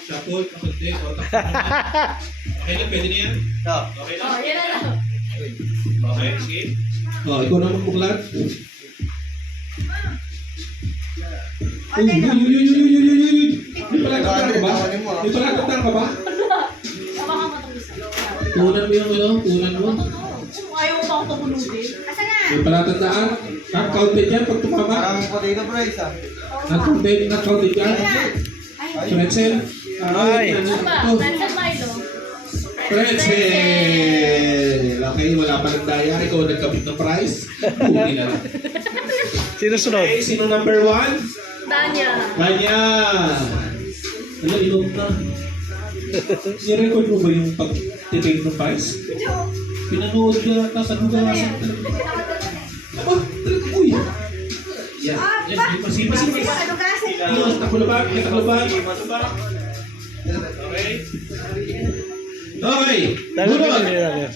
Shuffle, konti. Okay na, pwede na yan? Okay na? Oh, yan na lang. Okay, sige. Oh, ikaw na magpuklat. Uy. May palatandaan ka ba? May palatandaan ka ba? Tama ka matang isa. Tunan mo yung ano? Tunan mo? Ayaw mo ba akong tumulugin? Asa na? May palatandaan? Counted yan pag tumama? Maraming potato fries ah. Counted yan? Ay, Pretzel? Ay. Ano ba? Ito. Pretzel Milo. Pretzel! Okay, wala pa ng daya. Ikaw nagkabit ng price. Buti na lang. Sino sunod? Okay, sino number 1? Tanya. Kanya! Ano, inom na. I-record mo ba yung pag-take ng price? Pinanood ka yata sa hugasan. Aba, talaga, uy! Yan, yan, pasipasip. ano kasi? Iwas, takulabak. Okay. Okay. Dali, Bunot. dali.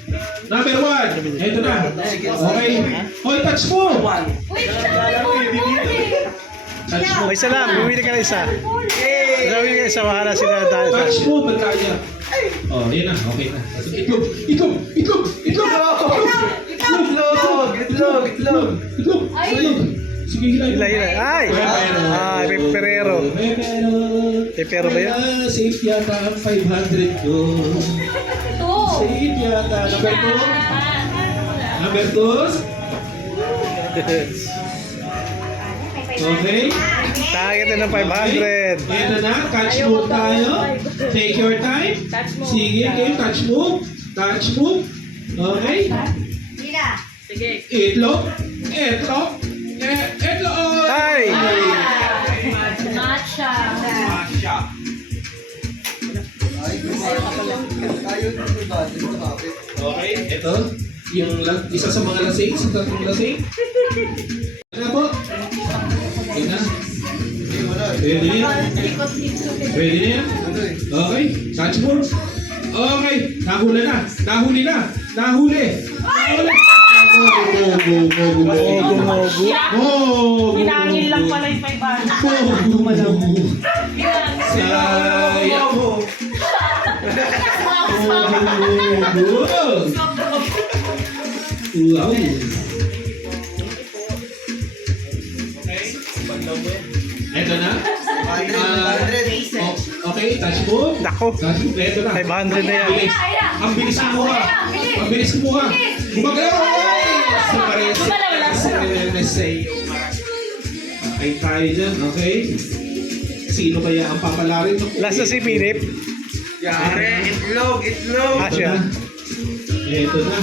Number 1. Ito na. Okay. Hoy, touch mo. Uy, Touch mo. O, isa lang, bumili ka na isa. Bumili ka isa, mahala sila dahil. Touch mo, pagkaya. Oh, yan na. Okay na. Itlog. Itlog. Sige, Hila. Ay! Ay, may perero. May pero ba yan? Safe yata ang 500 ko. Safe yata. Number 2. Okay. Target na ng 500. Ito na. Catch move tayo. Take your time. Touch mo. Sige, game. Touch move. Touch move. Okay. Hindi na. Itlog. Itlog. Itlog. Ay! Matcha. Okay, ito. Isa sa mga lasing, sa tatlong lasing. Ano po? Yun na. Pwede na yan. Pwede na yan. Okay, touch move. Okay, nahuli na. Nahuli na. Nahuli. Nahuli. Mogo-mogo. Pinangil lang pala yung 500. Sayang mo. Wow. Ito na. Okay, touch move. Nako. Touch move. Ito na. 500 na yan. Bilis. Ang bilis kumuha. Ang bilis kumuha. Gumagalaw. Sa pares. Okay, tayo dyan. Okay. Sino kaya ang papalarin? Last na si Philip. Yare, itlog. Ah, siya. Ito na.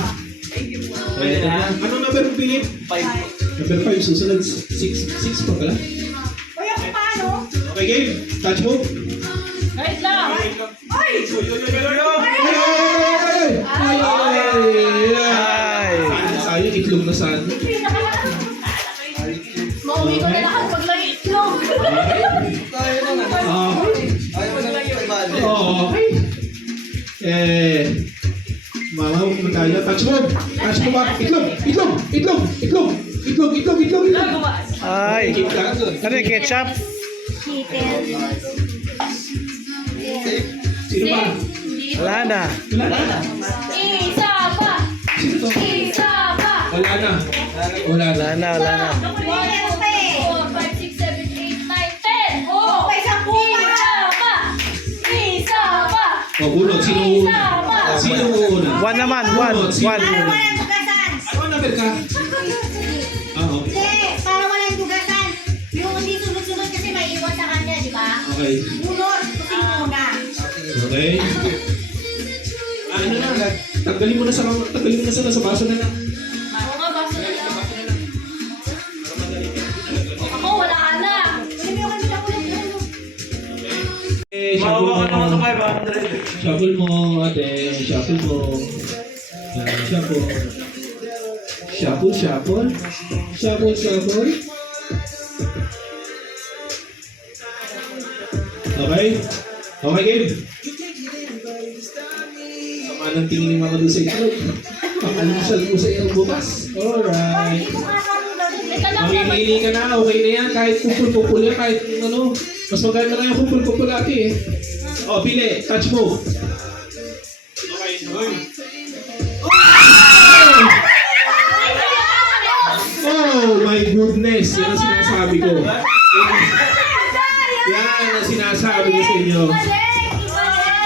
Ito na. Ano number, Philip? 5. Number 5. Susunod. 6 pa pala. Kuya, paano? Okay, game. Touch move. Wait lang. Ay! Ay! Sayang, itlog na sana. Mauwi ko na lahat pag lang itlog. Okay. Mama, huwag mo tayo. Touch move. Touch move ba? Itlog. Itlog. Itlog. Itlog. Itlog. Itlog. Itlog. Itlog. Ay! Keep ka doon. Ano yung ketchup? Chicken. Sino ba? Wala na. Wala na. Isa pa. Sino to? Isa pa. Wala na. Wala na. Wala na, wala na. Meron pa eh. 4, 5, 6, 7, 8, 9, 10. Oh! May 10 pa. Isa pa. O, bunot. Sino una? Sino una? One naman, one. Bunot. Sino One. Para una? walang tugasan. Ano number ka? Okay. Hindi, para walang tugasan. Yung hindi sunod-sunod kasi may iwan sa kanya, di ba? Okay. Bunot, kusing muna. Okay. Ano na? Tanggalin mo na sa baso na lang. Oo nga, baso na lang. Ako, wala ka na. Hindi mo kami nakulit. Mahawa ka naman sa 500. Shuffle mo, ate. Shuffle mo. Shuffle. Shuffle, shuffle. Shuffle, shuffle. Okay? Okay, game. Sama ng tingin ni Mama doon sa itlog. Pakalisal mo sa iyong bukas. Alright. Hindi mo kakarulad. Teka lang, Mamimili ka na, okay na yan. Kahit kupul-kupul yan, kahit ano. Mas maganda na yung kupul-kupul ate eh. O, pili. Touch mo. Oh my goodness. Yan ang sinasabi ko. Yan ang sinasabi ko sa inyo.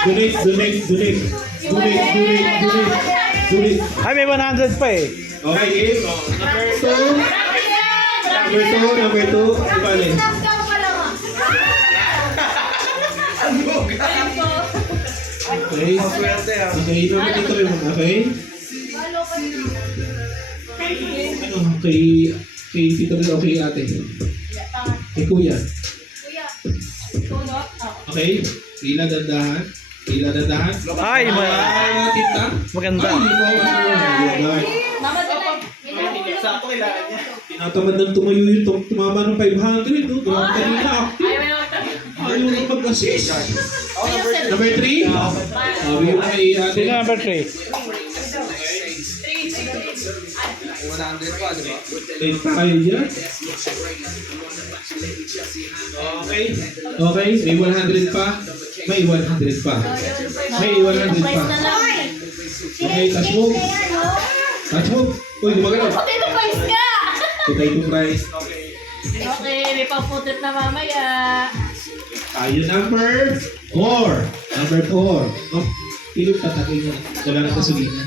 Donate, donate, donate. Donate, donate, donate. Donate. Ay, may 100 pa eh. Okay, game. Number 2. Di bale. Okay. Okay, ito rin mo. Okay. Ano, kay Tito rin, okay ate. Kay kuya. Okay. Pila dandahan. Pila dandahan. Ay, Tinta. maganda. Ay, hindi mo ako. Mama, dala. Sakto kailangan niya. Tinatamad ng tumayo yung tumama ng 500. No? Kanina active. Ayaw na mag-assist. Number 3. Sabi mo kay ate. Sino number 3? 100 pa, di ba? Late tayo dyan. Okay. Okay. May 100 pa. May 100 pa. May 100 pa. Okay, touch mo. Touch mo. Uy, gumagalaw. Potato fries ka! Potato fries. Okay, may pang-food na mamaya. Tayo number 4. Number 4. Oh, Philip, tatagay niya. Wala na kasulina.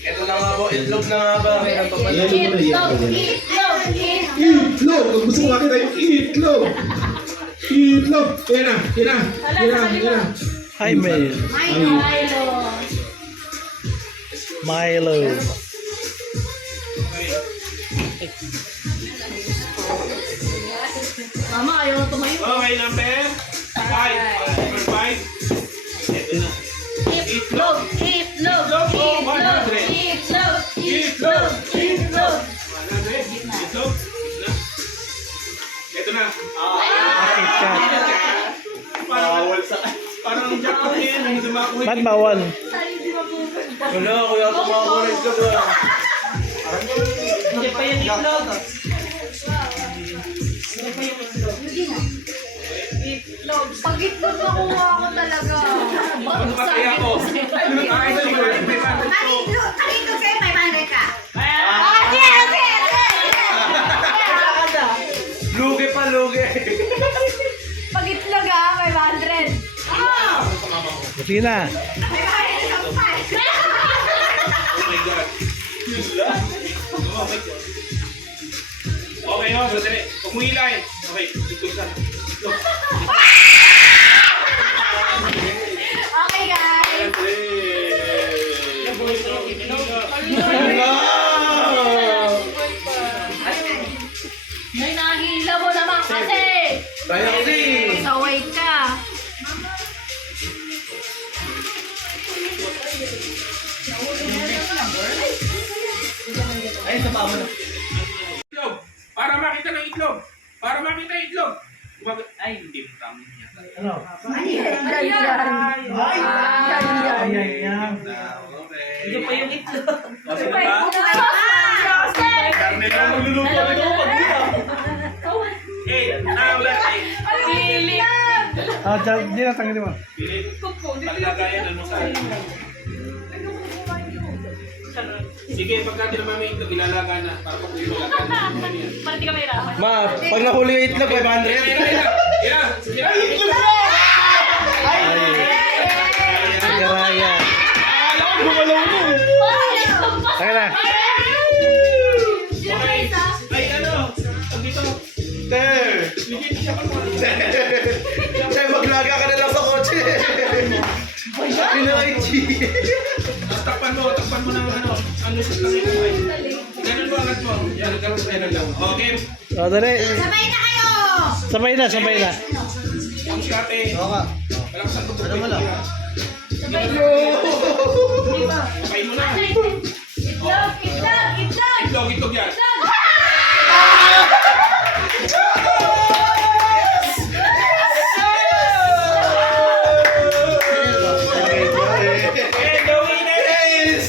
Ito na nga po, itlog na nga ba? May nagpapalit. Ayan mo na, yan. Itlog, Ayan. itlog, itlog. Itlog! Kung gusto mo makita yung itlog! Itlog! Yan na! Yan na! Yan na! Yan na! Ay, may. Milo. Milo. Mama, ayaw na tumayo. Okay, number 5. Number 5. Ito na. Itlog, itlog, Itlog po, itlog, 100. itlog, Itlog, itlog. 100. Itlog. Ito na. Bawal sa... Parang jackpot na yan. Hindi makuha. Ba't bawal? Wala, kuya ito mga kulit ka ba? Hindi pa yung itlog. Itlog. Pag itlog nakuha ko talaga. Ano ba kaya ako? Ay, sa likod. Kanito sa'yo, 500 ka. Lugi pa, lugi. Pag itlog 500. Buti na. Oh my God. Yun lang. Oh my God. Okay, no? Sandali. Umuhilahin. Okay, ito sana. Okay guys. Ay, nahila mo naman kasi. Kaya kasi. Saway ka. Ay, sa pamo na. Itlog. Para makita ng itlog. Para makita yung itlog. Ay, hindi mo tama niya. Hindi pa yung itlog. Kasi ba? Karne na magluluto na ito pag Number 8. Pilit. Di na, tanggalin mo. Pilit. Paglagayan, ano sa Sige, pagka tinama may itlog, ilalaga na. Para pag ilalaga na. Para di ka mahirapan. Ma, pag nahuli yung itlog, 500. Sigaraya. Tanggal na. Ay, ano? Pag dito, legit siya pa naman. Sa'yo, maglaga ka na lang sa kotse. Pinoy Takpan mo ng ano. Ang lusot lang ito. Ganun mo agad mo. Yan, ganun lang. Okay. O, dali. Sabay na kayo! Sabay na, sabay na. Ang shate. Oo nga. Palaksan ko. Ano mo lang? Pakain mo na. Itlog, itlog, itlog. Itlog yan. And the winner is...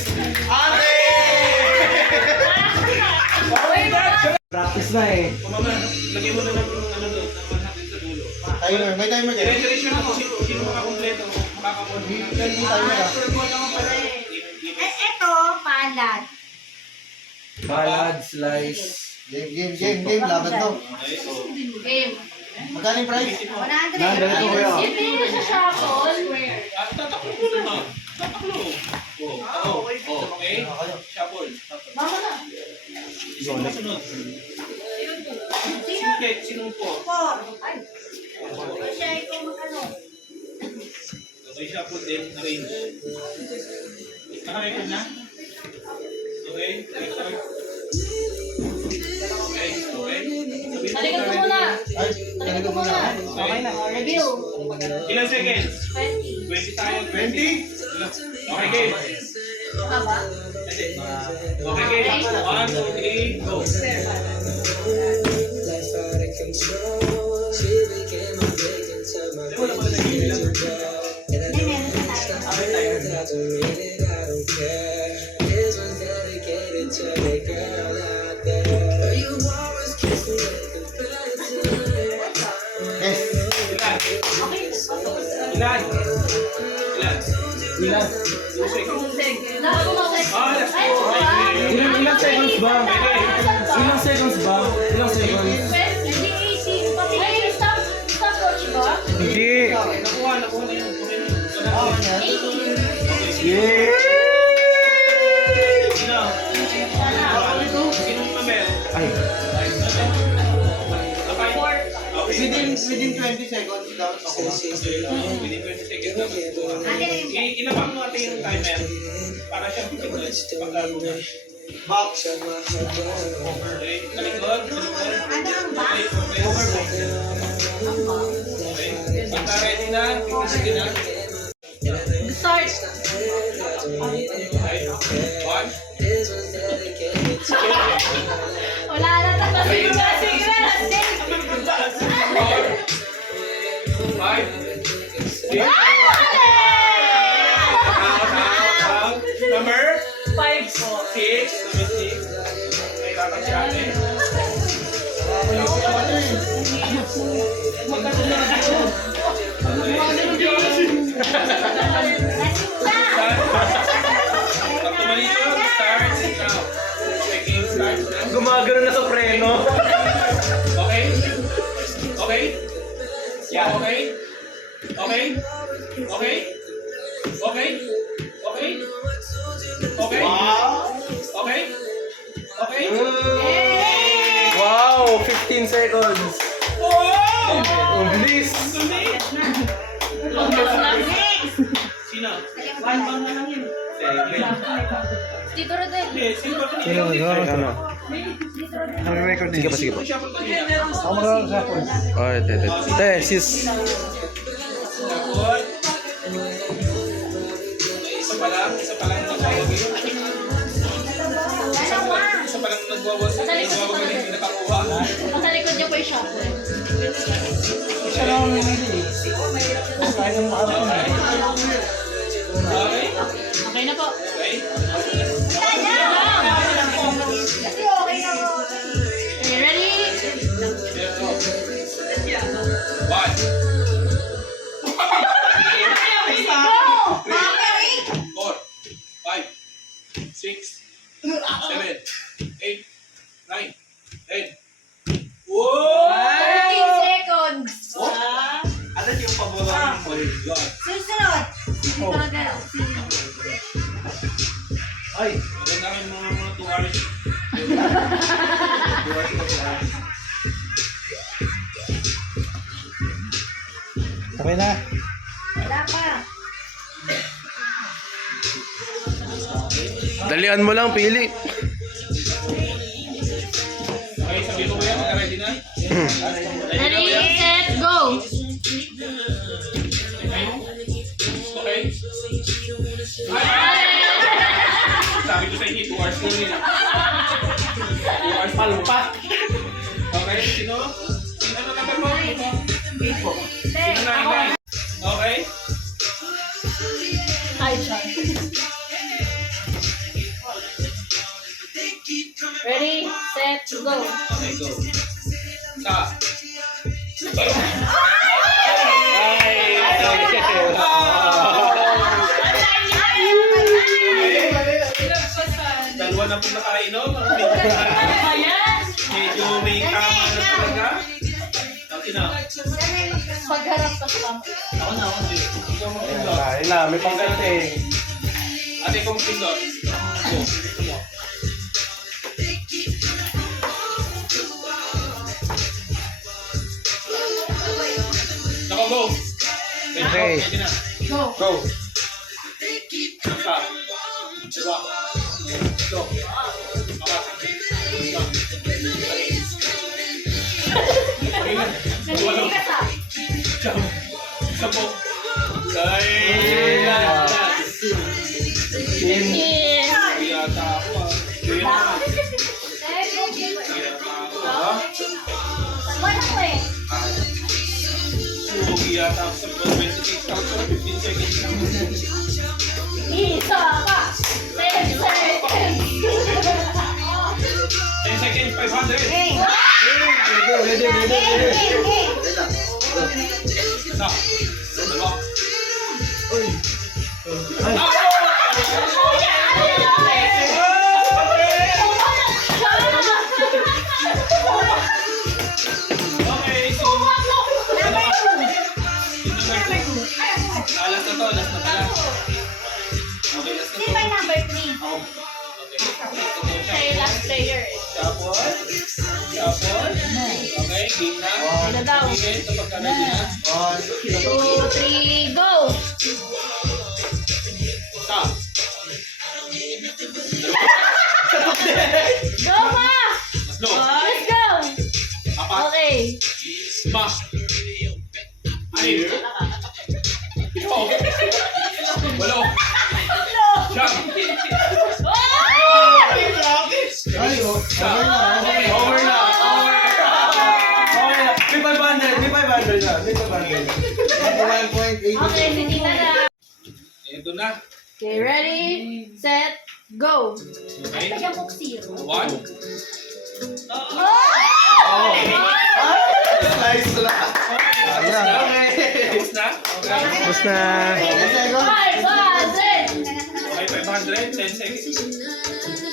Practice na eh. Mama, lagyan mo na ng ano doon. Naman natin sa dulo. Timer, may timer ka. Dire-diretso na kung sino makakompleto. Makakakuha. Eto, palad. Salad, slice. Game. Laban to. Game. Magkano yung price? 100. Ito kuya. Hindi nyo sa shuffle. Tataklo ko na. Tataklo. Okay. Shuffle. Mama na. Sunod. Sinong po? Ay. Siya, ikaw mag-ano. Okay, shuffle din. Arrange. Nakarecord na? Okay. Okay. Talikod ko muna. Talikod ko muna. Okay na. Review. Ilan seconds? 20. 20 tayo. 20? Okay, game. Haba. Okay, game. 1, 2, 3, go. Wala pala nag-game lang. Hindi, meron na tayo. Yes. Ilan? Ilan? 2 seconds. Last mo ako. Ah, last Ay, go. Ilang seconds ba? Ilang seconds ba? Ilang seconds? Hindi 18. Pati ay, stopwatch ba? Hindi. Nakuha na yun. Yeah! Sino? Sinong number? Ay. Okay. Within 20 seconds daw. Within 20 seconds na ilabang mo natin yung timer para siya pipindot pagkalo na. Box. Okay, talikod. Ano ang box? Okay, pagka ready na, pipindot na. Start. Okay, 1. Wala na tapos. Sige na. 5, 6. Number 5 po. 6. Number 6. May tatang si ate. Pag tumalikod, start now. Okay, game starts now. Gumagano na sa preno. Okay? Okay? Yeah. Okay? Okay? Okay? Okay? Okay? Okay? Okay? Okay? Wow, 15 seconds. Wow! Ang bilis. Sino? One bang na lang yun. Tito Rodel. Hindi, sino ba Sino? Ano? Nag-record na. Sige pa, sige pa. Ako mag-record. Oh, ito. Sis. Tapos, isa pa lang nagwawagi. Isa pa lang nagwawagi yung nakakuha. Nasa likod niyo po yung shop. Siya lang ang nangyari. Kaya mo makarap na. Okay? Okay na po. Okay? Kasi okay na po. Okay, ready? Let's go. 1. Okay. 4, 5, 6, 7, 8, 9, 10. Whoa! 13 seconds. Ano yung paborang mo? Susunod. Tito Rodel. Ay. Maganda rin mga 2 hours. Okay na. Wala pa. Dalian mo lang, pili. Okay, sabihin ko ba yan? Ready na? Ready, set, go! Okay? Ay! Sabi ko sa inyo, 2 hours lang yun. 2 hours palumpa. Okay, sino? Sino na number mo? 8 po. Sino na yung okay? Hi, Char. Ready, set, go! Okay, go. Sa. Dalawa na po nakainom. Medyo may kama na talaga. Sino? Pagharap ka sa Ako na, ako na. Ikaw mag-pindot. Ay na, may panggalte. Ate, ikaw mag-pindot. Go. Dito mo. Nako, go. Okay. Ready na. Go! Go. Isa. Dua. Go. Nanginginig ka sa. Sampo. Ay! Yeah! Yata ako ah. Kaya naman. Yata ako ah. Wala ko eh. Sugi yata ako sa 26 ako sa 15 seconds lang. Isa pa! 10 seconds! 10 seconds, 500. Hey. Ready. Hey. Isa. Dalawa. Okay, so last na to, last na pala. Okay, last na Sino to. ba yung number 3? Okay. Say last player. Tapos. Okay. game na. Ano daw? Sige, kapag ka ready na. 2, 3, go! Stop. Go ma! Slow. Let's go! Apat. Okay. 5. 6. Ito. 8. Jump. Ay, over na. May 500 na. May 500. 1.8. Okay, si Tita na. Ito na. Okay, ready, set, go! Okay. Kaya Coke Zero. 1. Nice na. Tapos na. Okay. Tapos na. 5, 1, 10! Okay, 500. 10 seconds.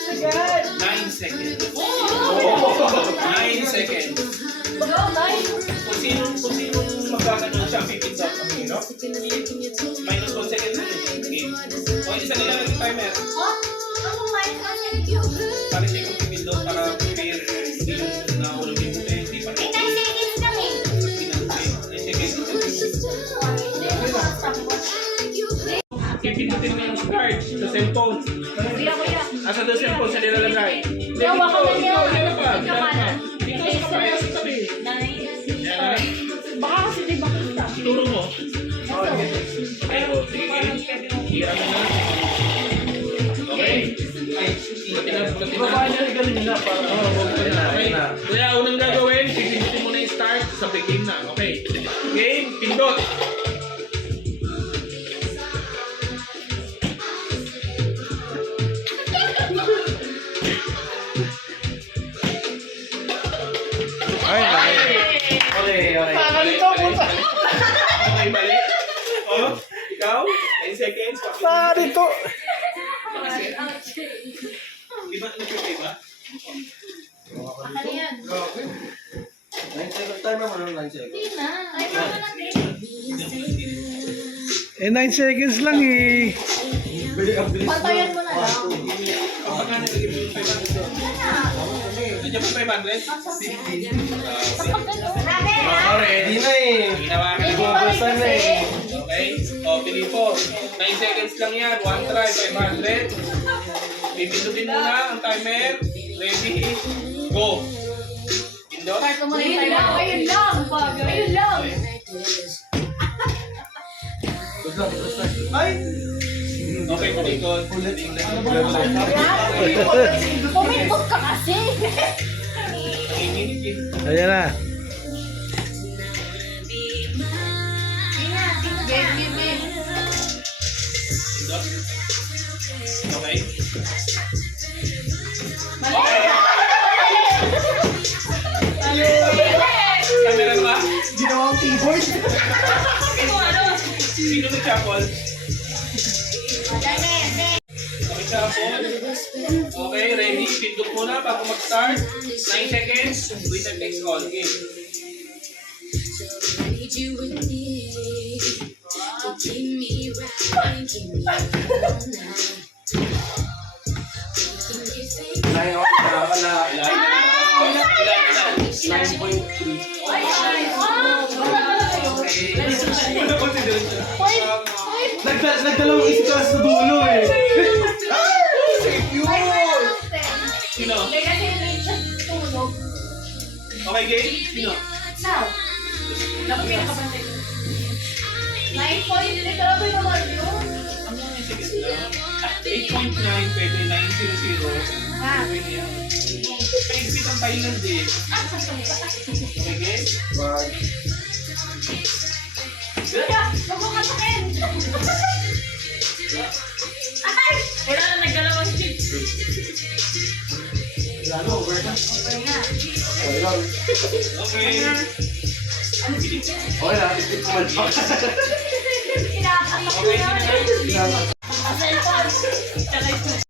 9 seconds. 9 seconds. Go, nice! Kung sino magkakaroon siya, pipindot ang hero. Minus 1 second na yun. Game. O, isa nila lang yung timer. Oh, ako kumain ka kasi. Para hindi ko pipindot para fair. Hindi yung naulog yung puti. Hindi pa rin. 9 seconds kami. 9 seconds. Pipindutin mo yung start sa cellphone. Kuya, kuya. Asa doon cellphone sa nilalagay? Gawa ka na niya. Dito pa. Dito sa kamay. Sa tabi. Yan. Baka kasi di ba kita? Turo mo. Pero, sige. Hira mo na. Okay. Okay. Kaya unang gagawin, pipindutin mo na yung start, sabay game na. Okay. Game, pindot. Ay, Okay. Okay, mali. Oh, ikaw? 9 seconds. dito. Di ba nag-play ba? Ano yan? 9 seconds. Time naman ng 9 seconds. Hindi na. Ay, mama natin. 9 seconds lang eh. Pantayan mo na lang. Kapag ka nag-give yung 500 doon. Nandiyan pa 500? Grabe, ha? Ready na eh. Ginawa ka na. Bubusan na eh. Okay? O, Pilipo. 9 seconds lang yan. 1 try, 500. Pipindutin mo na ang timer. Ready? Go. Pindot. Start mo na yung timer. Ayun lang. Ayun lang. Ay! Okay, palikod. Pumindot ka kasi. Nanginginig eh. Ayan na. Game, game, game. Pindot. Okay. Camera ba? Ginawang keyboard. Sino nag-shuffle? Nag-shuffle. Okay, ready? Pindot muna bago mag-start. 9 seconds. Winner takes all. Game. Nagdalawang isip ka sa dulo eh. Save you! Sino? Kasi late siya tulog. Okay, game? Sino? Now. Napapila ka ba sa'yo? 9 point. Literal ko naman yun. 8.9 pwede 900. Ah. Pwede yan. Exit ang Thailand eh. Okay, game? Kuya, huwag mo katakin. Ay! Wala na naggalawang chip. Lalo, over na. Okay nga. Okay. Okay na, isip ko man pa. Kinakatak ko Okay, na. sino? Cellphone. Tsaka ito.